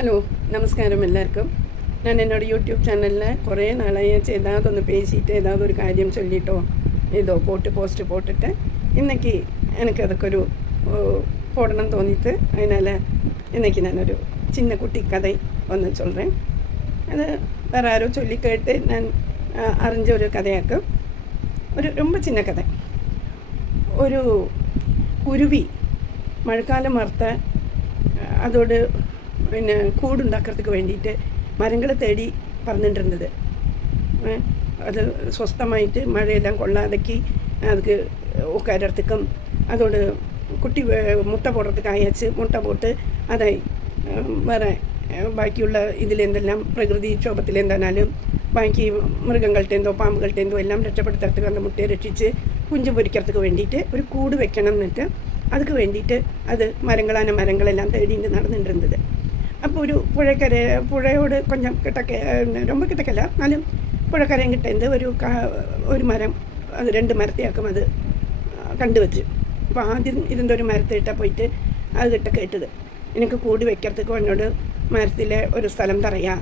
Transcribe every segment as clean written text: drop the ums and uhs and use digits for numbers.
ഹലോ നമസ്കാരം എല്ലാവർക്കും. ഞാൻ എന്നോട് യൂട്യൂബ് ചാനലിൽ കുറേ നാളായി ഏതാതൊന്ന് പേശിയിട്ട് ഏതാതൊരു കാര്യം ചൊല്ലിയിട്ടോ ഇതോ പോസ്റ്റ് പോട്ടിട്ട് ഇന്നേക്ക് എനിക്കതൊക്കെ ഒരു പോടണം തോന്നിയിട്ട് അതിനാൽ ഇന്നേക്ക് ഞാനൊരു சின்ன குட்டி கதை ஒன்று சொல்கிறேன். அது வேறு யாரோ சொல்லி கேட்டு நான் அறிஞ்ச ஒரு கதையாக்கும். ഒരു ரொம்ப சின்ன கதை. ഒരു കുരുവി മഴക്കാലം വറുത്ത അതോട് പിന്നെ കൂടുണ്ടാக்கிறதுக்கு വേണ്ടിയിട്ട് മരങ്ങൾ തേടി പറന്നിട്ടിരുന്നത്. അത് സ്വസ്ഥമായിട്ട് മഴയെല്ലാം കൊള്ളാതെക്ക് அதுக்கு உட்காரத்துக்கும் அதோட குட்டி முட்டை போடுறதுக்கு ஆயாச்சு. முட்டை போட்டு அதை വേറെ ബാക്കിയുള്ള ഇതിലെന്തെല്ലാം പ്രകൃതിക്ഷോഭത്തിലെന്തായാലും ബാക്കി മൃഗങ്ങളുടെന്തോ പാമ്പുകളുടെന്തോ എല്ലാം രക്ഷപ്പെടുത്തുறதுக்கு அந்த മുട്ടയെ രക്ഷിച്ച് കുഞ്ചു പൊരിக்கிறதுக்கு വേണ്ടിയിട്ട് ഒരു കൂട് വെക്കണം എന്നിട്ട് அதுக்கு വേണ്ടിയിട്ട് അത് മരങ്ങളെല്ലാം തേടിയിട്ട് നടന്നിട്ടിരുന്നത്. അപ്പോൾ ഒരു പുഴയോട് കൊഞ്ചം കിട്ടക്ക ரொம்ப കിട്ടക്കല്ല എന്നാലും പുഴക്കരയും കിട്ടേണ്ടത് ഒരു മരം അത് 2 മരത്തെയാക്കും അത് കണ്ടുവച്ചു. അപ്പോൾ ആദ്യം ഇതിൻ്റെ ഒരു മരത്തെ ഇട്ടാൽ പോയിട്ട് അത് കേട്ടത് എനിക്ക് കൂടി വയ്க்கிறதுக்கு എന്നോട് മരത്തിലെ ഒരു സ്ഥലം തറയാ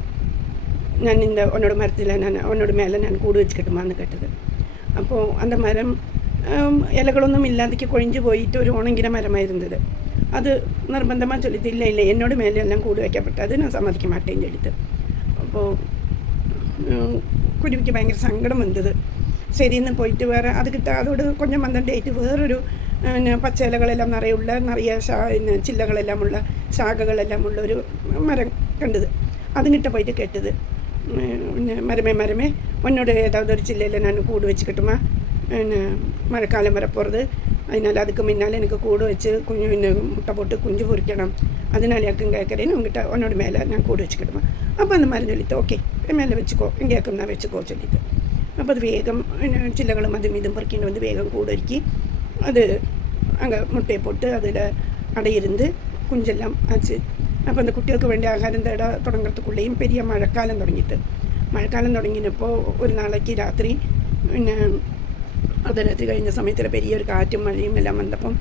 ഞാൻ ഉന്നോട് മരത്തിലെ ഉന്നോട് മേലെ ഞാൻ കൂട് വെച്ച് കിട്ടുമാന്ന് കേട്ടത്. അപ്പോൾ அந்த മരം ഇലകളൊന്നും ഇല്ലാതെക്ക് കൊഴിഞ്ഞു പോയിട്ട് ഒരു ഉണങ്ങിന മരമായിരുന്നത്. അത് നിർബന്ധமாக ചൊല്ലിട്ട് ഇല്ല എന്നോട് മേലെ എല്ലാം കൂട് വയ്ക്കപ്പെട്ടത് അത് ഞാൻ സമ്മതിக்க മാട്ടേന്ന് ചൊല്ലിട്ട്. അപ്പോൾ കുരുവിക്ക് ഭയങ്കര സങ്കടം വന്നത്. ശരിയെന്ന് പോയിട്ട് വേറെ അത് അതോട് കൊഞ്ചം പന്ത്രണ്ടായിട്ട് വേറൊരു പച്ചിലകളെല്ലാം നിറയെ ചില്ലകളെല്ലാം ഉള്ള ശാഖകളെല്ലാം ഉള്ള ഒരു മരം കണ്ടത്. അതും കിട്ട പോയിട്ട് കേട്ടത് മരമേ ഉന്നോട് ഏതാவது ഒരു ചില്ലയിൽ ഞാൻ കൂട് വെച്ച് കിട്ടുമ്പോൾ മഴക്കാലം വരപ്പോറത് അതിനാൽ அதுக்கு முன்னால் எனக்கு கூடு வச்சு முட்டை போட்டு குஞ்சு பொரிக்கணும் அதனால யாக்கும் கேட்குறேன்னு உங்ககிட்ட உன்னோட மேலே நான் கூடு வச்சுக்கிடுமா. அப்போ அந்த மாதிரி சொல்லிட்டு ஓகே மேலே வச்சுக்கோ எங்கேயாக்கும் நான் வச்சுக்கோ சொல்லிட்டு. അപ്പോൾ അത് വേഗം ചില്ലകളും അതും ഇതും പൊറിക്കൊണ്ട് வந்து വേഗം കൂടൊരുക്കി அது அங்கே முட்டையை போட்டு அதில் அடையிருந்து குஞ்செல்லாம் ஆச்சு. അപ്പോൾ அந்த കുട്ടികൾക്ക് വേണ്ടി ആഹാരം തേടാൻ തുടങ്ങുறதுக்குள்ளേയും പെരിയ മഴക്കാലം തുടങ്ങിയപ്പോൾ ഒരു നാളേക്ക് രാത്രി അർദ്ധരാത്രി കഴിഞ്ഞ സമയത്തിൽ പെരിയൊരു കാറ്റും മഴയും എല്ലാം വന്നപ്പം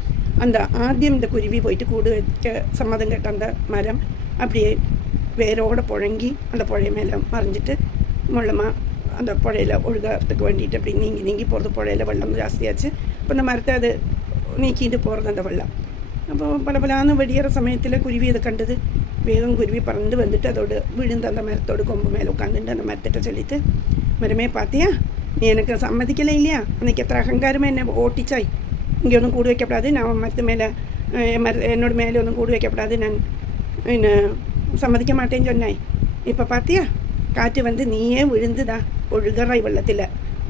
ആദ്യം இந்த കുരുവി പോയിട്ട് കൂട് വെച്ച സമ്മതം കേട്ട அந்த മരം அப்படியே വേരോടെ പുഴങ്ങി அந்த പുഴ மேலே മറിഞ്ഞിട്ട് മുള്ളமாக அந்த പുഴയിൽ ഒഴുകാറதுக்கு വേണ്ടിയിട്ട് அப்படி നീങ്ങി പോகிறது. പുഴയിൽ വെള്ളം ജാസ്തിയാச்சு. അപ്പോൾ அந்த മരത്തെ അത് നീക്കിയിട്ട് പോகிறது அந்த വെള്ളം. അപ്പോൾ പലന്ന് വെടിയേറെ സമയത്തിൽ കുരുവി അത് കണ്ടത് വേഗം കുരുവി പറന്ന് വന്നിട്ട് അതോട് വീഴുന്ന அந்த മരത്തോട് കൊമ്പ് മേലെ ഉட்காந்துட்டு அந்த മരത്തിட்ட சொல்லிட்டு മരമേ പാത്തിയാ നീ എനിക്ക് സമ്മതിക്കലേ ഇല്ല എനിക്ക് എത്ര അഹങ്കാരം എന്നെ ഓട്ടിച്ചായി ഇங்கே ഒന്നും കൂട് വയ്ക്കപ്പെടാതെ ഞാൻ മരത്ത് മേലെ എന്നോട് മേലെ ഒന്നും കൂട് വയ്ക്കപ്പെടാതെ ഞാൻ പിന്നെ സമ്മതിക്ക മാട്ടേന്ന് ചൊന്നായി. ഇപ്പോൾ പാത്തിയാ കാറ്റ് വന്ന് നീയേ വിഴുന്നതാ ഒഴുകറായി വെള്ളത്തിൽ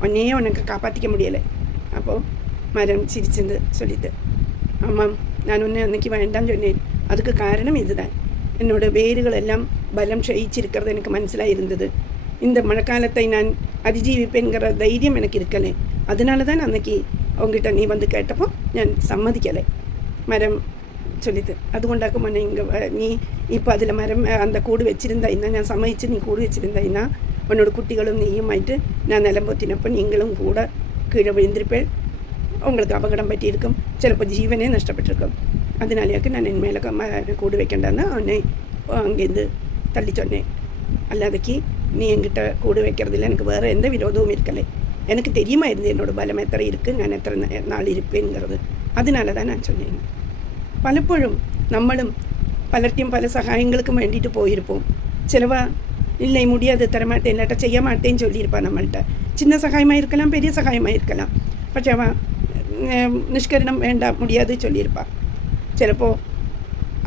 ഒന്നേ ഉനക്ക് കാപ്പാറ്റിക്ക മുടിയല്ലേ. അപ്പോൾ മരം ചിരിച്ചത് ചൊല്ലിട്ട് അമ്മ ഞാനൊന്ന് അന്നേക്ക് വേണ്ടാന്ന് ചൊന്നേൻ அதுக்கு காரணம் இதுதான். என்னோட வேர்களெல்லாம் பலம் க்ஷயிச்சிருக்கிறது எனக்கு മനസ്സിലായിരുന്നത്. இந்த மழைக்காலத்தை நான் அதிஜீவிப்பேங்கிற தைரியம் எனக்கு இருக்கலை. அதனால தான் அன்னைக்கு அவங்ககிட்ட நீ வந்து கேட்டப்போ ഞാൻ സമ്മതിക്കலை മരം ചൊല്ലിട്ട്. അതുകൊണ്ടാക്കും മോനെ നീ ഇപ്പോൾ അതിൽ മരം அந்த കൂട് വെച്ചിരുന്നാ ഞാൻ സമ്മതിച്ച് നീ കൂട് വെച്ചിരുന്നാ உன்னோட குட்டிகளும் நீயுமாயிட்டு நான் நிலம் பொத்தினப்போ நீங்களும் கூட கீழே விழுந்திருப்பேன். உங்களுக்கு அபகடம் பற்றியிருக்கும், சிலப்போ ஜீவனே நஷ்டப்பட்டிருக்கும். அதனாலேயாக்கு நான் என் மேலே கூடு வைக்கண்டான்னு அவனை அங்கேருந்து தள்ளி சொன்னேன். அல்லாதக்கு நீ என்கிட்ட கூடு வைக்கிறதில்ல எனக்கு வேறு எந்த விரோதமும் இருக்கலை. எனக்கு தெரியுமா இருந்து என்னோட பலம் எத்தனை இருக்குது நான் எத்தனை நாள் இருப்பேங்கிறது. அதனால தான் நான் சொன்னேன். പലപ്പോഴും നമ്മളും പലർക്കും പല സഹായങ്ങൾക്കും വേണ്ടിയിട്ട് പോയിരിപ്പോം. ചിലവ இல்லை முடியாது தரமாட்டேன் இல்லாட்ட செய்ய மாட்டேன்னு சொல்லியிருப்பான் நம்மள்கிட்ட. சின்ன சகாயமாக இருக்கலாம், பெரிய சகாயமாக இருக்கலாம். പക്ഷെ അവ നിഷ്കരണം വേണ്ട முடியாது ചൊല്ലിയിരിപ്പാൻ. ചിലപ്പോൾ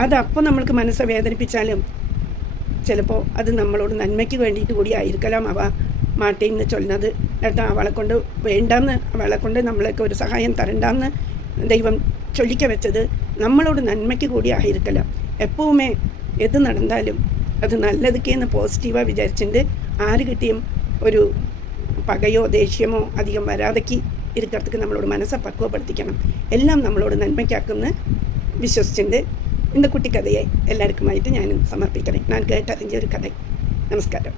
അത് അപ്പോൾ നമ്മൾക്ക് മനസ്സെ വേദനിപ്പിച്ചാലും ചിലപ്പോൾ അത് നമ്മളോട് നന്മയ്ക്ക് വേണ്ടിയിട്ട് കൂടി ആയിരിക്കണം അവ മാട്ടേന്ന് ചൊല്ലുന്നത്. ഏട്ടാ അവളെ കൊണ്ട് നമ്മളൊക്കെ ഒരു സഹായം തരണ്ടെന്ന് ദൈവം ചൊല്ലിക്ക വെച്ചത് നമ്മളോട് നന്മയ്ക്ക് കൂടി ആയിരിക്കണം. എപ്പോഴുമേ എത് നടന്നാലും അത് നല്ലതൊക്കെയെന്ന് പോസിറ്റീവാக വിചാരിച്ചിട്ട് ആര് കിട്ടിയും ഒരു പകയോ ദേഷ്യമോ അധികം വരാതെക്ക് ഇരിக்கிறதுக்கு നമ്മളോട് മനസ്സെ പക്വപ്പെടുത്തിക്കണം. എല്ലാം നമ്മളോട് നന്മയ്ക്കാക്കുമെന്ന് വിശ്വസിച്ചിട്ട് இந்த കുട്ടി കഥയെ എല്ലാവർക്കുമായിട്ട് ഞാനും സമർപ്പിക്കണേ. ഞാൻ കേട്ടറിഞ്ഞ ഒരു കഥ. നമസ്കാരം.